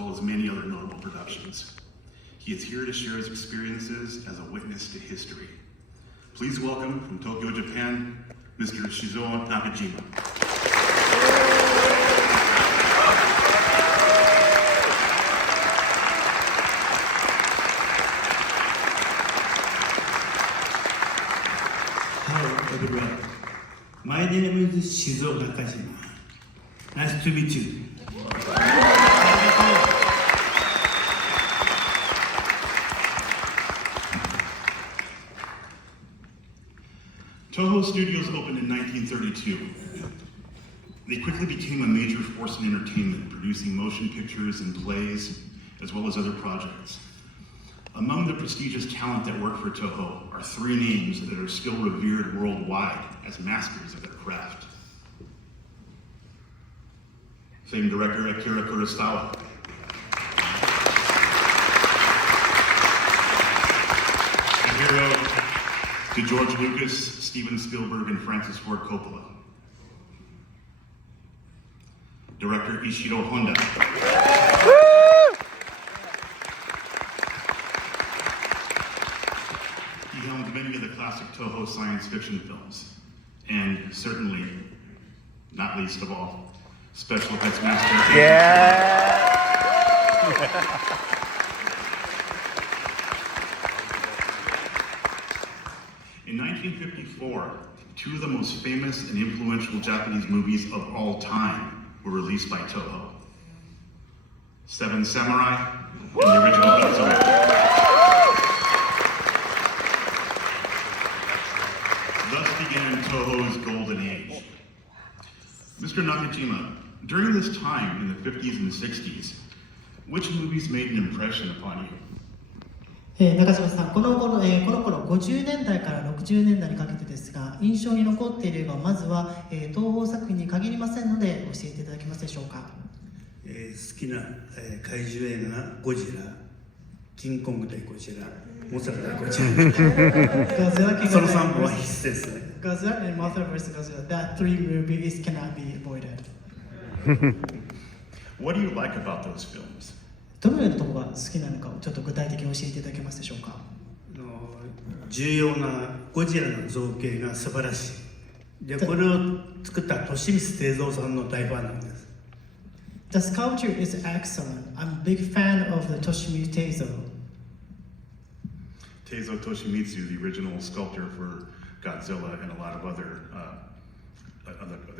well as many other notable productions. He is here to share his experiences as a witness to history. Please welcome from Tokyo, Japan, Mr. Shizuo Nakajima. Hello everyone. My name is Shizuo Nakajima. Nice to meet you. Toho Studios opened in 1932. They quickly became a major force in entertainment, producing motion pictures and plays, as well as other projects. Among the prestigious talent that worked for Toho are three names that are still revered worldwide as masters of their craft. Famed director Akira Kurosawa, the hero to George Lucas, Steven Spielberg, and Francis Ford Coppola. Director Ishiro Honda. He helmed many of the classic Toho science fiction films, and certainly, not least of all, special effects master. Yeah. In 1954, two of the most famous and influential Japanese movies of all time were released by Toho. Seven Samurai and the original Godzilla. Thus began Toho's golden age. Mr. Nakajima, during this time in the 50s and 60s, which movies made an impression upon you? 中島さん、この頃50年代から60年代にかけてですが、印象に残っている映画はまずは、東宝作品に限りませんので教えていただけますでしょうか。好きな、怪獣映画がゴジラ、キングコング対ゴジラ、モサラ対ゴジラ。その3本は必須ですね。Godzilla and Mothra vs. Godzilla, that three movies cannot be avoided. What do you like about those films? どのようなところが好きなのかをちょっと具体的に教えていただけますでしょうか。重要なゴジラの造形が素晴らしい。で、これを作った利光貞三さんの大ファンなんです。The sculpture is excellent. I'm a big fan of the Toshimitsu Teizo. Teizo Toshimitsu, the original sculptor for Godzilla and a lot of other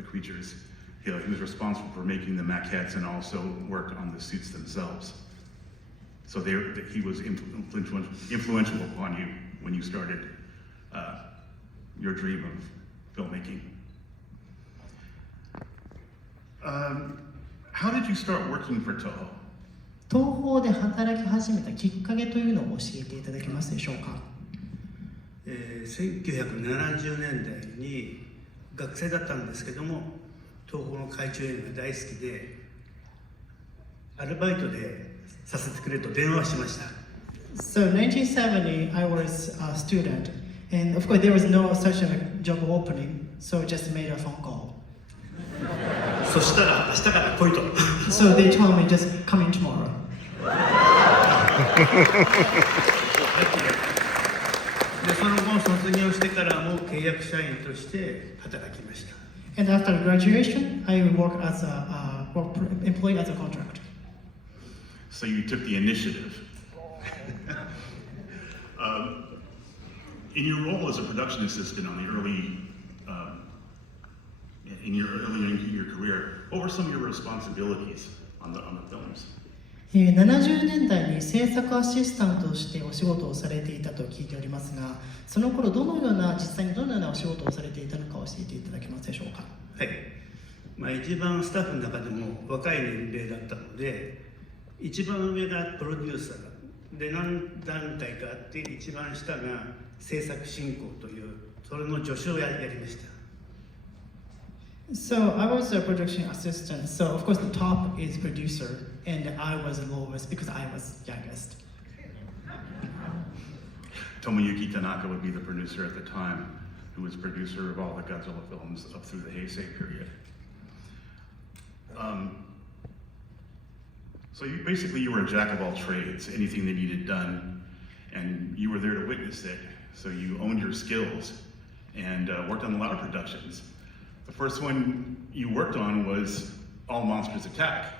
creatures. He was responsible for making the maquettes and also work on the suits themselves. So he was influential upon you when you started your dream of filmmaking. How did you start working for Toho? 東宝で働き始めたきっかけというのを教えていただけますでしょうか。1970年代に学生だったんですけども、東宝の怪獣映画大好きで、アルバイトでさせてくれと電話しました。So 1970, I was a student, and of course there was no such a job opening, so just made a phone call. そしたら明日から来いと。So they told me just come in tomorrow. で、その後卒業してからも契約社員として働きました。And after graduation, I worked as a employee as a contractor. So you took the initiative. In your role as a production assistant on the early in your career, what were some of your responsibilities on the films? 70年代に制作アシスタントとしてお仕事をされていたと聞いておりますが、その頃実際にどのようなお仕事をされていたのか教えていただけますでしょうか。はい。一番スタッフの中でも若い年齢だったので、一番上がプロデューサーで何段階かあって、一番下が制作進行というそれの助手をやりました。So I was a production assistant. So of course the top is producer, and I was the lowest because I was youngest. Tomoyuki Tanaka would be the producer at the time, who was producer of all the Godzilla films up through the Heisei period. So you were a jack of all trades, anything they needed done, and you were there to witness it. So you owned your skills and worked on a lot of productions. The first one you worked on was All Monsters Attack.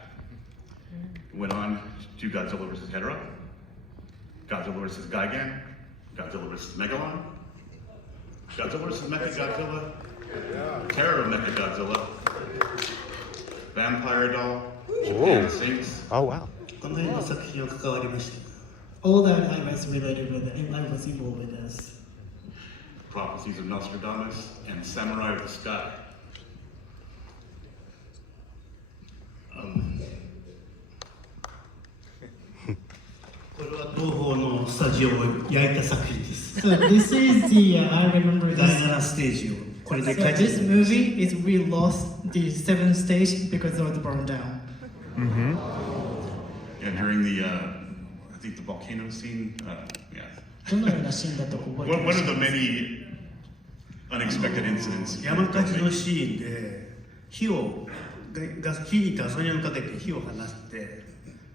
Went on to Godzilla vs. Hedorah, Godzilla vs. Gigan, Godzilla vs. Megalon, Godzilla vs. Mechagodzilla, Terror of Mechagodzilla, Vampire Doll, Japan Sinks. Oh, wow. この辺の作品を関わりました。 All that I was related with, and I was involved with this. Prophecies of Nostradamus, and Samurai of the Sky. これは東宝のスタジオを焼いた作品です。 So this is the, I remember 第 this. 7ステージをこれで So 書いて this movie is we lost the 7th stage because of the Burndown. And during the, I think the volcano scene, yeah. どのようなシーンだと覚えて One ま of す the か many unexpected incidents. 山火事のシーンで火にガソリンをかけて火を放って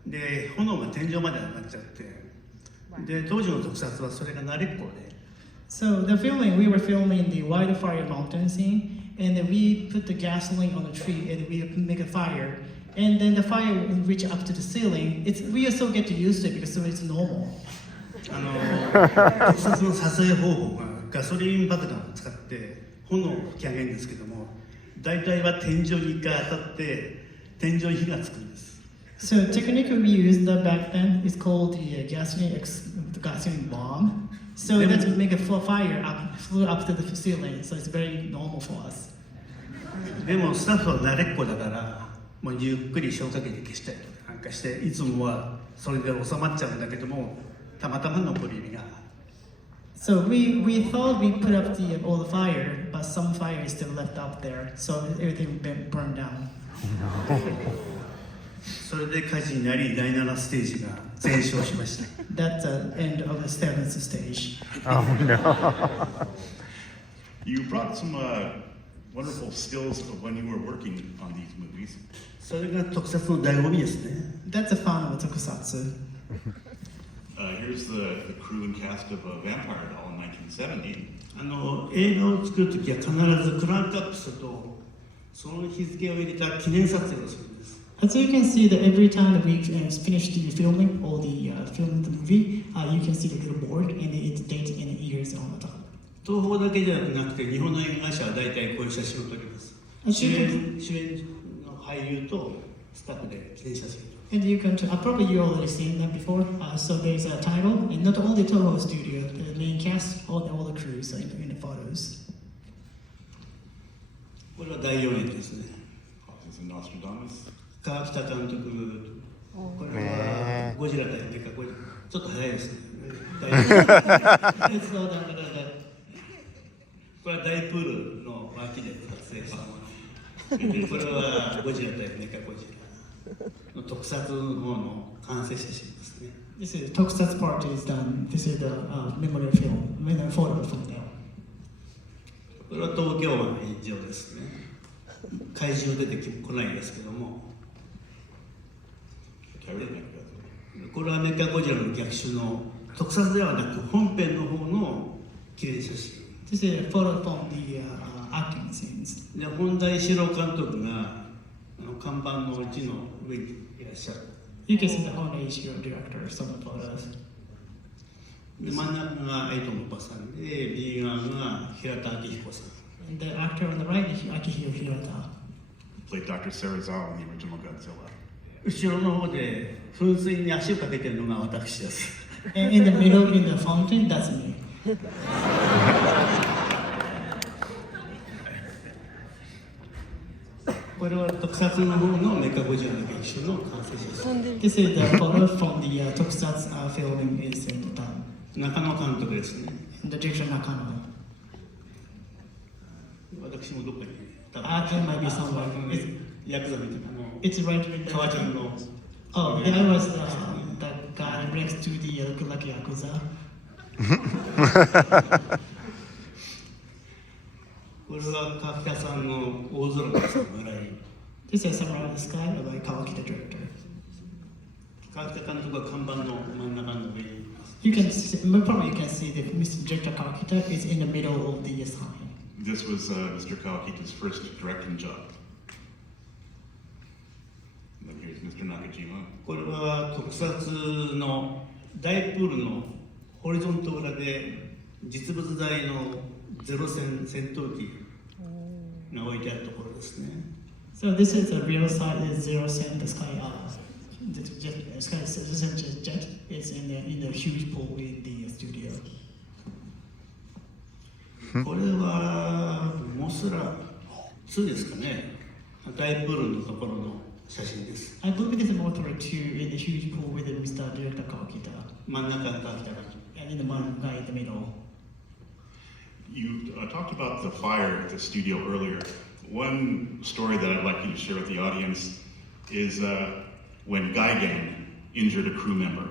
で炎が天井まで上がっちゃってで当時の特撮はそれが慣れっこで So the filming, we were filming the wildfire mountain scene, and then we put the gasoline on the tree and we make a fire. And then the fire will reach up to the ceiling. We also get to use it because it's normal. 特撮の撮影方法がガソリン爆弾を使って炎を吹き上げるんですけども大体は天井に一回当たって天井に火がつくんです So technically we used that back then. It's called the gasoline bomb. So that make a fire flew up to the ceiling. So it's very normal for us. でもスタッフは慣れっこだからもうゆっくり消火器で消したりとかなんかしていつもはそれで収まっちゃうんだけどもたまたま残り火が So we thought we put up all the fire, but some fire is still left up there. So everything burned down. それで火事になり第7ステージが全焼しました That's the end of the 7th stage. Oh, no. You brought some wonderful skills of when you were working on these movies. それが特撮の醍醐味ですね That's the fun of tokusatsu. Here's the crew and cast of Vampire Doll in 1970. 映画を作るときは必ずクランクアップするとその日付を入れた記念撮影をするんです As you can see that every time that we finish the filming or the film the movie, you can see the little board and it's date and years on the top. 東宝だけじゃなくて日本の映画会社は大体こういう写真を撮ります主演の俳優とスタッフで記念写真 And you can, probably you already seen that before. So there's a title, and not only Toho Studio, the main cast, all the crews are in the photos. これは第4演ですね Prophecies of Nostradamus. 川北監督これはゴジラ対メカゴジラちょっと早いですね It's all that. これは大プールの脇で撮影したものでこれはゴジラ対メカゴジラの特撮の方の完成写真ですね This is Tokusatsu part is done. This is the memory film, memory photo from there. これは東京湾演上ですね怪獣出てこないですけども Terror of Mechagodzilla. これはメカゴジラの逆襲の特撮ではなく本編の方の記念写真 This is a photo from the acting scenes. で本田一郎監督が看板のうちの上にいらっしゃる You can see the Honda Ishiro director, some of the photos. で真ん中が江戸のばさんで右側が平田明彦さん And the actor on the right is Akihiro Hirata. Played Dr. Serizawa in the original Godzilla. 後ろの方で噴水に足をかけてるのが私です And in the middle, in the fountain, that's me. これは特撮の方のメカゴジラの劇中の完成写真 This is the photo from the Tokusatsu filming is in the town. 中野監督ですね The director Nakano. 私もどっかに多分 There might be someone. ヤクザみたいな It's right in the 川ちゃんの Oh, yeah, I was the guy next to the Good Luck Yakuza. これは川北さんの大空の侍 This is Samurai of the Sky by Kawakita director. 川北監督は看板の真ん中の上にいます。 You can see, probably you can see that Mr. Director Kaita is in the middle of the sign. This was Mr. Kawakita's first directing job. And then here's Mr. Nakajima. これは特撮の大プールのホリゾント裏で実物大のゼロ戦戦闘機が置いてあるところですね。 So this is a real side, zero cent, the sky, the jet is in the huge pool in the studio. これはモスラ2ですかね。大プールのところの写真です。 I believe it is Motor 2 in the huge pool with Mr. Director Kawakita. 真ん中が川北が。 And in the one guy in the middle. You talked about the fire at the studio earlier. One story that I'd like you to share with the audience is when Gaigan injured a crew member.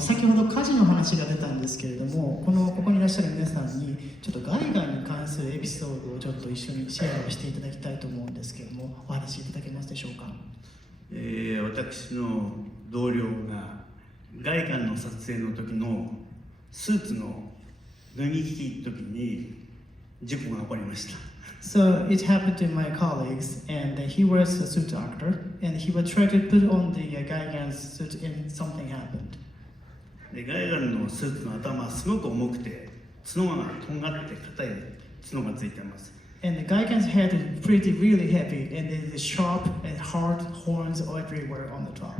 先ほど火事の話が出たんですけれども、ここにいらっしゃる皆さんにちょっとガイガンに関するエピソードをちょっと一緒にシェアをしていただきたいと思うんですけれども、お話しいただけますでしょうか。私の同僚がガイガンの撮影の時のスーツの脱ぎ着時に事故が起こりました。 So it happened to my colleagues, and he was a suit actor, and he was trying to put on the Gaigan's suit, and something happened. でガイガンのスーツの頭はすごく重くて角がとんがって硬い角がついてます。 And the Gaigan's head is really heavy, and there's sharp and hard horns everywhere on the top.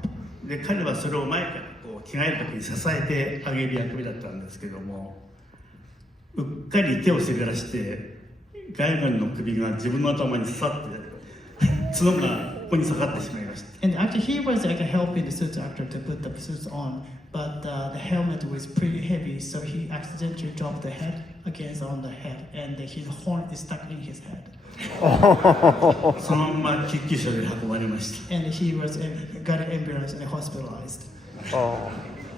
で彼はそれを前からこう着替える時に支えてあげる役目だったんですけども、うっかり手を滑らしてガイガンの首が自分の頭に刺さって角がここに下がってしまいました。 And actually, he was like helping the suit actor to put the suits on, but the helmet was pretty heavy, so he accidentally dropped the head against on the head, and his horn is stuck in his head. そのまま救急車で運ばれました。 And he was got an ambulance and hospitalized.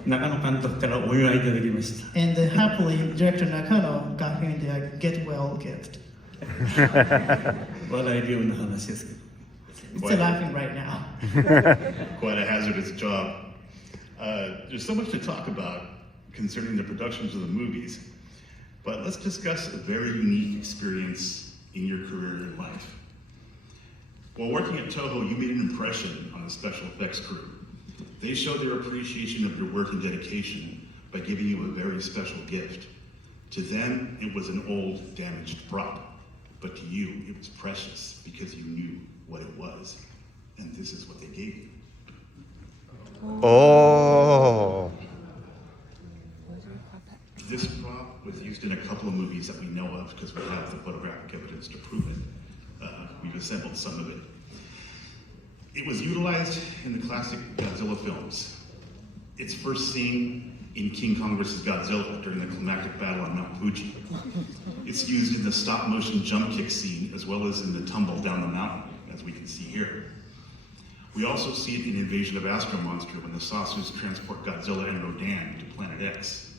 中野監督からお祝いいただきました。 And happily, director Nakano got him the get well gift. 笑えるような話ですけど。 It's laughing right now. Quite a hazardous job. There's so much to talk about concerning the productions of the movies, but let's discuss a very unique experience in your career and life. While working at Toho, you made an impression on the special effects crew. They showed their appreciation of your work and dedication by giving you a very special gift. To them, it was an old, damaged prop, but to you, it was precious because you knew what it was, and this is what they gave you. Oh. This prop was used in a couple of movies that we know of because we have the photographic evidence to prove it. We've assembled some of it. It was utilized in the classic Godzilla films. It's first seen in King Kong vs. Godzilla during the climactic battle on Mount Fuji. It's used in the stop-motion jump kick scene as well as in the tumble down the mountain, as we can see here. We also see it in Invasion of Astro Monster when the saucers transport Godzilla and Rodan to Planet X.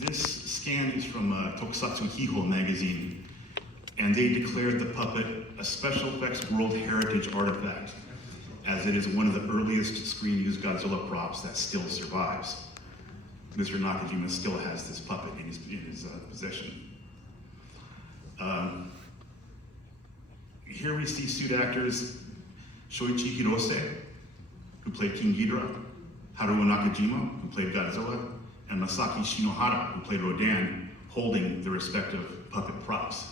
This scan is from Tokusatsu Hiho magazine, and they declared the puppet a Special Effects World Heritage Artifact, as it is one of the earliest screen-used Godzilla props that still survives. Mr. Nakajima still has this puppet in his possession. Here we see suit actors Shoichi Hirose, who played King Ghidorah, Haruo Nakajima, who played Godzilla, and Masaki Shinohara, who played Rodan, holding the respective puppet props.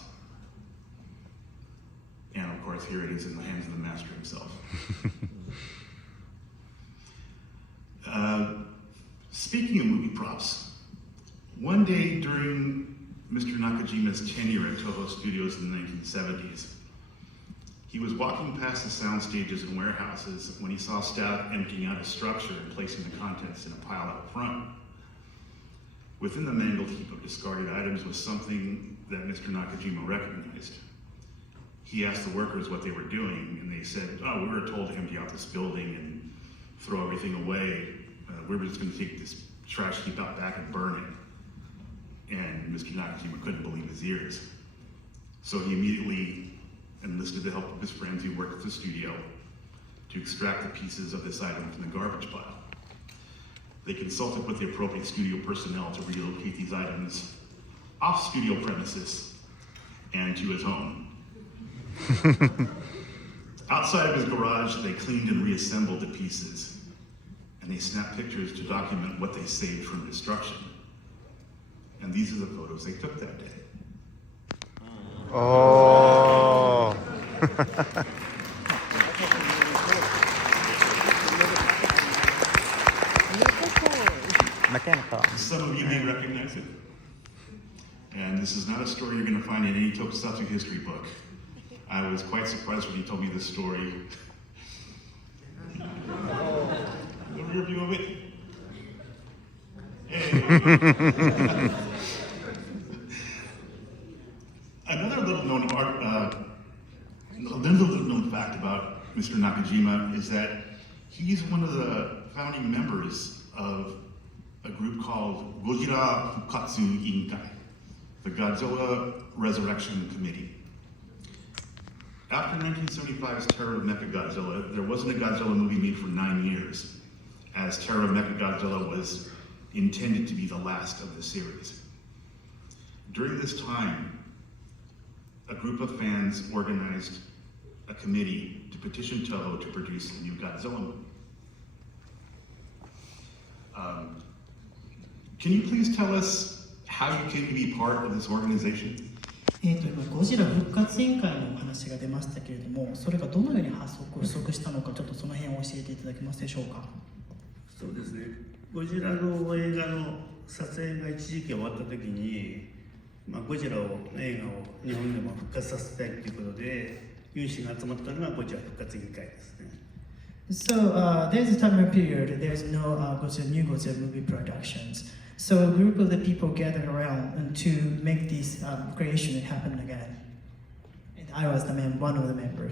And of course, here it is in the hands of the master himself. Speaking of movie props, one day during Mr. Nakajima's tenure at Toho Studios in the 1970s, he was walking past the sound stages and warehouses when he saw staff emptying out a structure and placing the contents in a pile out front. Within the mangled heap of discarded items was something that Mr. Nakajima recognized. He asked the workers what they were doing, and they said, "Oh, we were told to empty out this building and throw everything away. We were just going to take this trash heap out back and burn it." And Mr. Nakajima couldn't believe his ears. So he immediately enlisted the help of his friends who worked at the studio to extract the pieces of this item from the garbage pile. They consulted with the appropriate studio personnel to relocate these items off studio premises and to his home. Outside of his garage, they cleaned and reassembled the pieces, and they snapped pictures to document what they saved from destruction. And these are the photos they took that day. Oh. Mechanical. Some of you may recognize it. And this is not a story you're going to find in any tokusatsu history book. I was quite surprised when he told me this story. The rear view of it. Hey. Another little known fact about Mr. Nakajima is that he's one of the founding members of a group called Godzilla Resurrection, the Godzilla Resurrection Committee. After 1975's Terror of Mechagodzilla, there wasn't a Godzilla movie made for 9 years, as Terror of Mechagodzilla was intended to be the last of the series. During this time, a group of fans organized a committee to petition Toho to produce a new Godzilla movie. Can you please tell us how you came to be part of this organization? 今ゴジラ復活委員会のお話が出ましたけれども、それがどのように発足したのか、ちょっとその辺を教えていただけますでしょうか。そうですね。ゴジラの映画の撮影が一時期終わった時に、ゴジラを映画を日本でも復活させたいということで有志が集まったのがゴジラ復活委員会ですね。So there's a time period. There's no new Godzilla movie productions. So a group of the people gathered around to make this creation happen again. And I was one of the members.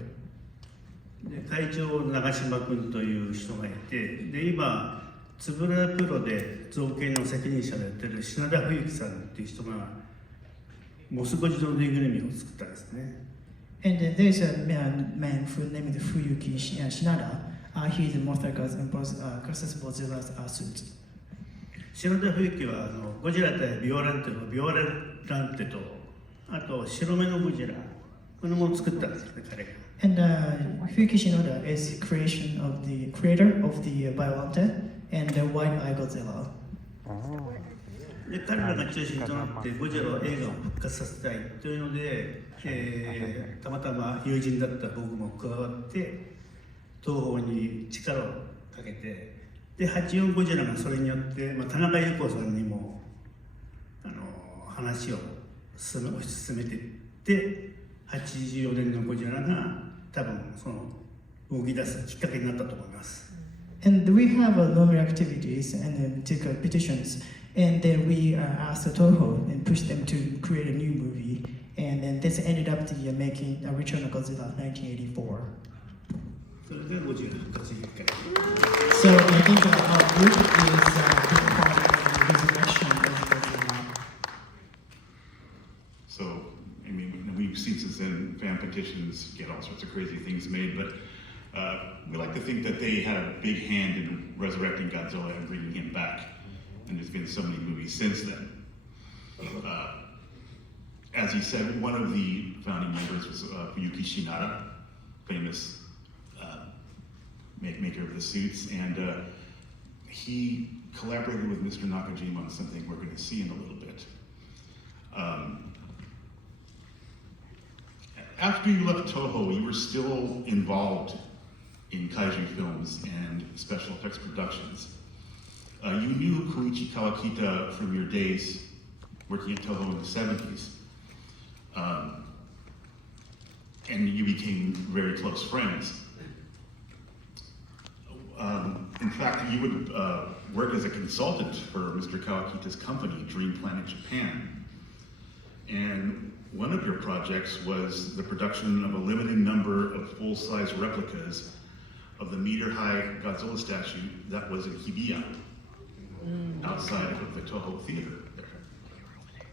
で会長長嶋君という人がいて、で今つぶらプロで造形の責任者でやってる品田冬樹さんっていう人がモスゴジのぬいぐるみを作ったんですね。And there's a man who named Fuyuki Shinada. He is the author versus Godzilla's suit. 品田冬樹はゴジラ対ビオランテのビオランテと、あと白目のゴジラ、このものを作ったんですよね、彼が。And Fuyuki Shinoda is creator of the Violante and the White-Eye Godzilla. で彼らが中心となってゴジラ映画を復活させたいというので、たまたま友人だった僕も加わって東宝に力をかけて、で84ゴジラがそれによって、田中裕子さんにも話を推し進めていって84年のゴジラが多分その動き出すきっかけになったと思います。And we have normal activities and then take petitions, and then we asked Toho and pushed them to create a new movie, and then this ended up making a Return of Godzilla 1984. それがゴジラ復活委員会。 So I think our group is a big part of the resurrection of Godzilla. So, I mean, we've seen since then fan petitions get all sorts of crazy things made, but we like to think that they had a big hand in resurrecting Godzilla and bringing him back. And there's been so many movies since then. As he said, one of the founding members was Fuyuki Shinada, famous maker of the suits, and he collaborated with Mr. Nakajima on something we're going to see in a little bit. After you left Toho, you were still involved in kaiju films and special effects productions. You knew Koichi Kawakita from your days working at Toho in the 70s. And you became very close friends. In fact, you would work as a consultant for Mr. Kawakita's company, Dream Planet Japan. And one of your projects was the production of a limited number of full-size replicas of the meter-high Godzilla statue that was in Hibiya, outside of the Toho Theater there.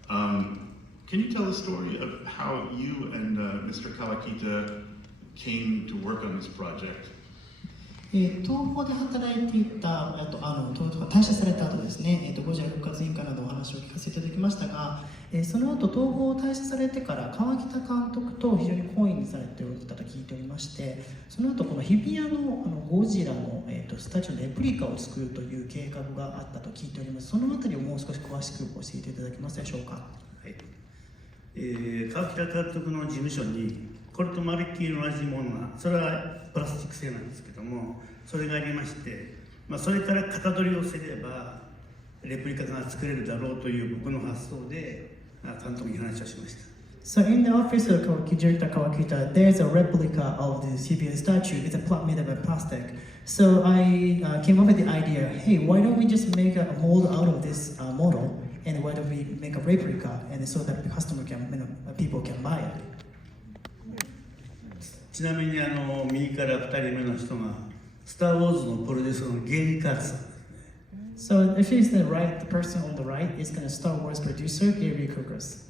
Can you tell the story of how you and Mr. Kawakita came to work on this project? 東宝で働いていた東宝が退社された後ですね、ゴジラ復活委員会などお話を聞かせていただきましたが、その後東宝を退社されてから川北監督と非常に懇意にされておったと聞いておりまして、その後この日比谷のゴジラの、スタジオのレプリカを作るという計画があったと聞いております。そのあたりをもう少し詳しく教えていただけますでしょうか。はい。川北監督の事務所にこれとまるっきり同じものが、それはプラスチック製なんですけども、それがありまして、それから型取りをすればレプリカが作れるだろうという僕の発想で監督に話をしました。So in the office of Director Kawakita, there's a replica of the CBS statue. It's a plot made of plastic. So I came up with the idea, hey, why don't we just make a mold out of this model, and why don't we make a replica, and so that the customer can, people can buy it. ちなみに右から2人目の人がスター・ウォーズのプロデューサーのゲイ・カーツさん。So if he's the person on the right is going to Star Wars producer Gary Cookers.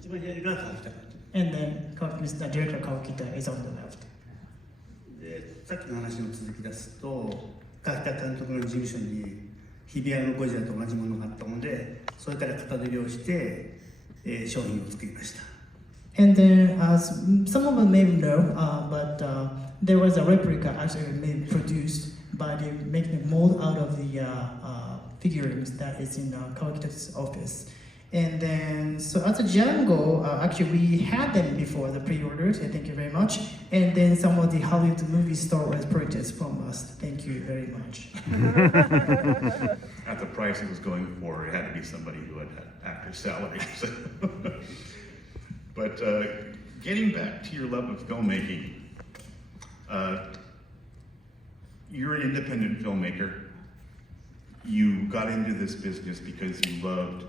一番左が川北監督。And then Mr. Director Kawakita is on the left. で、さっきの話の続き出すと、川北監督の事務所に日比谷のゴジラと同じものがあったので、それから型取りをして、商品を作りました。And then, as some of them may know, but there was a replica actually produced by making a mold out of the figurines that is in Kawakita's office. And then, so as a Django, actually we had them before the pre-orders, thank you very much. And then some of the Hollywood movie star was purchased from us, thank you very much. At the price it was going for, it had to be somebody who had actor salary. But getting back to your love of filmmaking, you're an independent filmmaker. You got into this business because you loved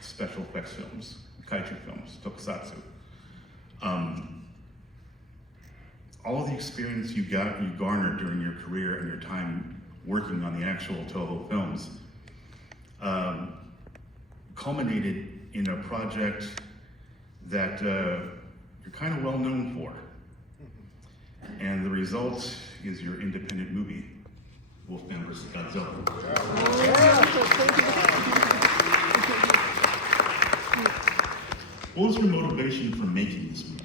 special effects films, kaiju films, tokusatsu. All of the experience you garnered during your career and your time working on the actual Toho films culminated in a project that you're kind of well known for. And the result is your independent movie, Wolfman vs. Godzilla. What was your motivation for making this movie?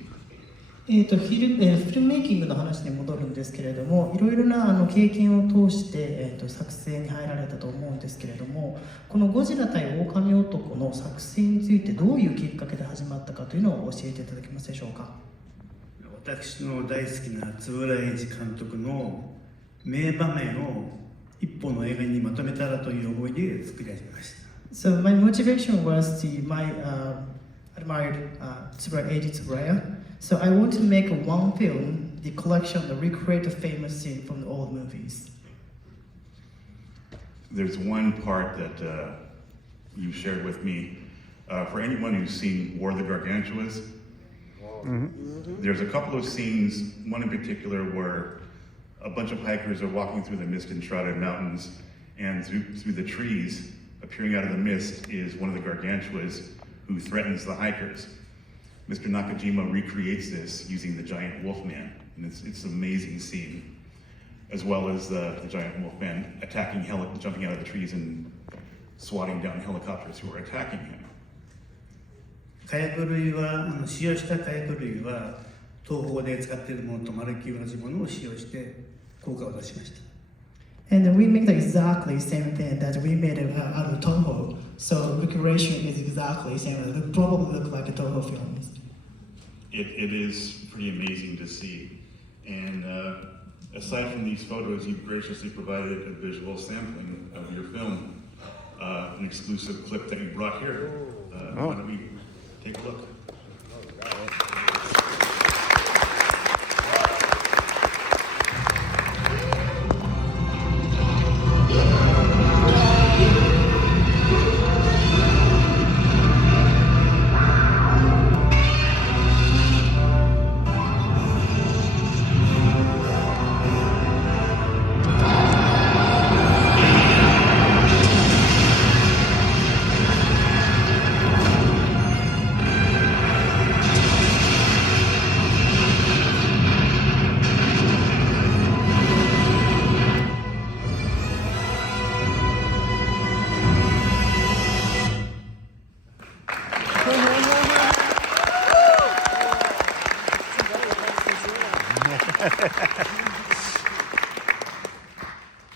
フィルムメイキングの話に戻るんですけれども、いろいろな経験を通して、作成に入られたと思うんですけれども、このゴジラ対狼男の作成についてどういうきっかけで始まったかというのを教えていただけますでしょうか。私の大好きな円谷英二監督の名場面を一本の映画にまとめたらという思いで作り始めました。So my motivation was my admired Eiji Tsuburaya. So I want to make one film, the collection that recreate the famous scene from the old movies. There's one part that you shared with me. For anyone who's seen War of the Gargantuas, there's a couple of scenes, one in particular where a bunch of hikers are walking through the mist-enshrouded mountains, and through the trees, appearing out of the mist, is one of the Gargantuas who threatens the hikers. Mr. Nakajima recreates this using the giant wolfman, and it's an amazing scene, as well as the giant wolfman jumping out of the trees and swatting down helicopters who are attacking him. 火薬類は使用した火薬類は東宝で使っているものとまるっきり同じものを使用して効果を出しました。And we made exactly the same thing that we made out of Toho. So recreation is exactly the same. It probably look like a Toho films. It is pretty amazing to see. And aside from these photos, you've graciously provided a visual sampling of your film, an exclusive clip that you brought here. Why don't we take a look?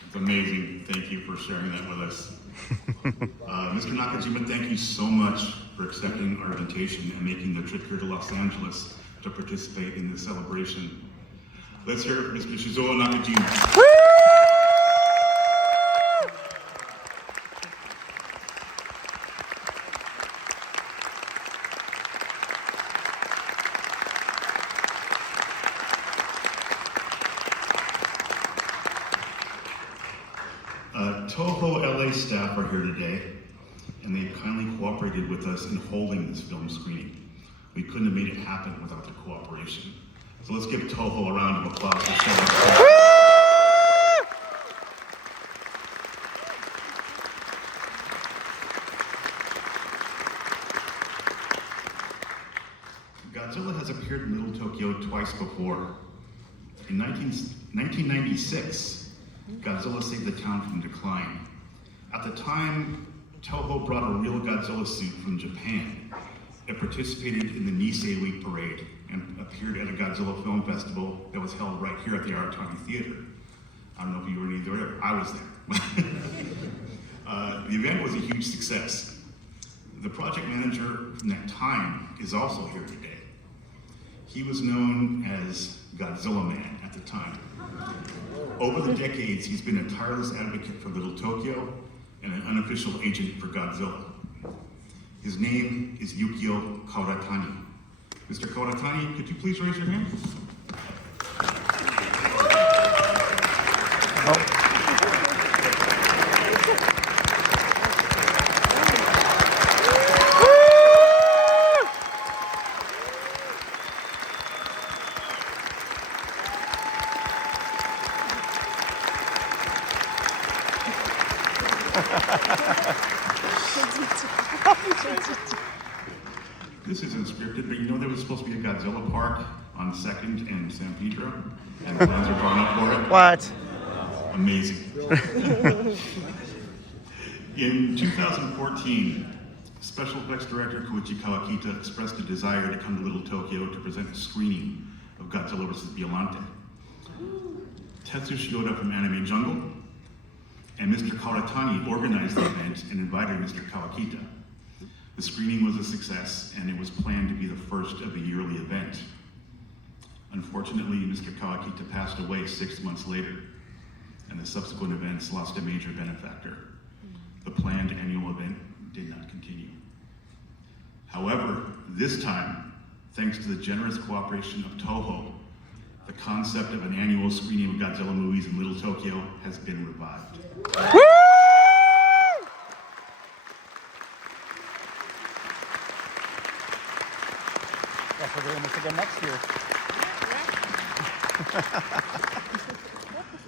It's amazing. Thank you for sharing that with us. Mr. Nakajima, thank you so much for accepting our invitation and making the trip here to Los Angeles to participate in this celebration. Let's hear it for Mr. Shizuo Nakajima. Toho LA staff are here today, and they kindly cooperated with us in holding this film screening. We couldn't have made it happen without their cooperation. So let's give Toho a round of applause for showing us. Godzilla has appeared in Little Tokyo twice before. In 1996, Godzilla saved the town from decline. At the time, Toho brought a real Godzilla suit from Japan. It participated in the Nisei Week Parade and appeared at a Godzilla film festival that was held right here at the Aratani Theater. I don't know if you were there, I was there. The event was a huge success. The project manager from that time is also here today. He was known as Godzilla Man at the time. Over the decades, he's been a tireless advocate for Little Tokyo and an unofficial agent for Godzilla. His name is Yukio Kauratani. Mr. Kauratani, could you please raise your hand? This isn't scripted, but you know there was supposed to be a Godzilla park on 2nd and San Pedro, and plans are drawn up for it. What? Amazing. In 2014, Special Effects Director Koichi Kawakita expressed a desire to come to Little Tokyo to present a screening of Godzilla vs. Biollante. Tetsu Shioda from Anime Jungle and Mr. Kauratani organized the event and invited Mr. Kawakita. The screening was a success, and it was planned to be the first of the yearly event. Unfortunately, Mr. Kawakita passed away 6 months later, and the subsequent events lost a major benefactor. The planned annual event did not continue. However, this time, thanks to the generous cooperation of Toho, the concept of an annual screening of Godzilla movies in Little Tokyo has been revived. That's what we're going to get next year.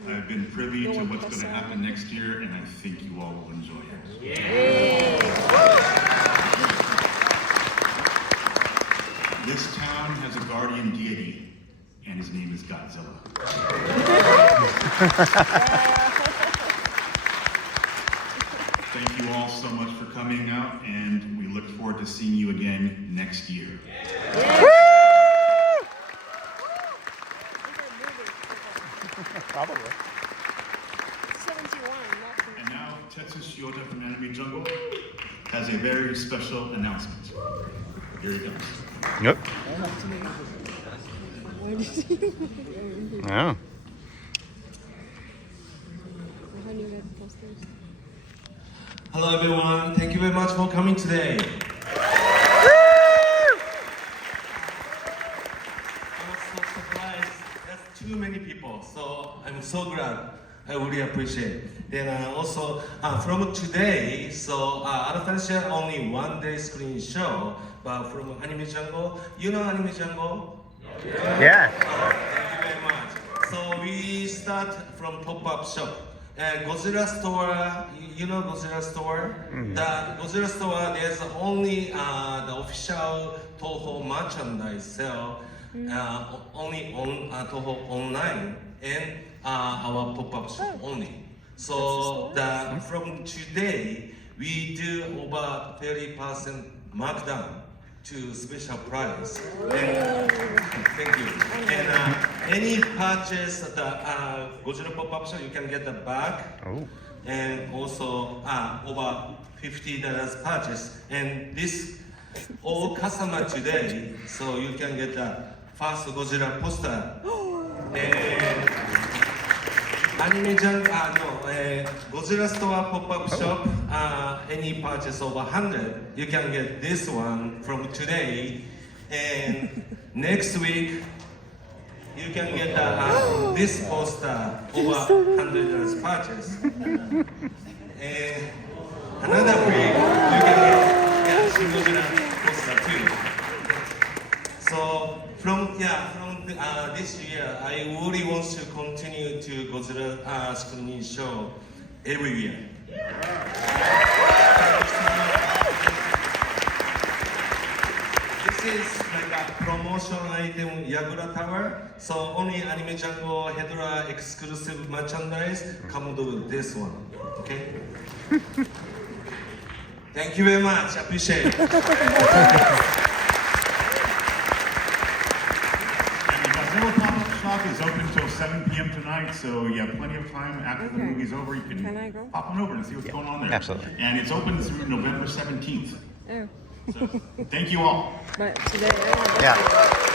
I've been privy to what's going to happen next year, and I think you all will enjoy it. This town has a guardian deity, and his name is Godzilla. Thank you all so much for coming out, and we look forward to seeing you again next year. Probably. 71, not And now, Tetsu Shioda from Anime Jungle has a very special announcement. Here he comes. Yep. Yeah. Hello everyone, thank you very much for coming today. I was so surprised, that's too many people, so I'm so glad. I really appreciate it. Then also, from today, so Aratani Theater only one day screen show, but from Anime Jungle, you know Anime Jungle? Yeah. Thank you very much. So we start from pop-up shop. Godzilla store, you know Godzilla store? The Godzilla store, there's only the official Toho merchandise sell, only on Toho online and our pop-up shop only. So from today, we do over 30% markdown. to special price. And, thank you. And any purchase at the Godzilla pop-up shop, you can get the bag. Oh. And also over $50 purchase. And this all customer today, so you can get the first Godzilla poster. And Anime Godzilla store pop-up shop, any purchase over 100, you can get this one from today. And next week, you can get this poster over $100 purchase. And another week, you can get Shin Godzilla poster too. So from this year, I really want to continue to Godzilla screening show every year. This is like a promotion item, Yagura Tower. So only Anime Jungle Hedora exclusive merchandise come with this one. Okay? Thank you very much. Appreciate it. Godzilla pop-up shop is open until 7 p.m. tonight, so you have plenty of time after the movie's over. You Can I go? can pop on over and see what's going on there. Absolutely. And it's open through November 17th. Oh, So thank you all. but today I don't know. Yeah.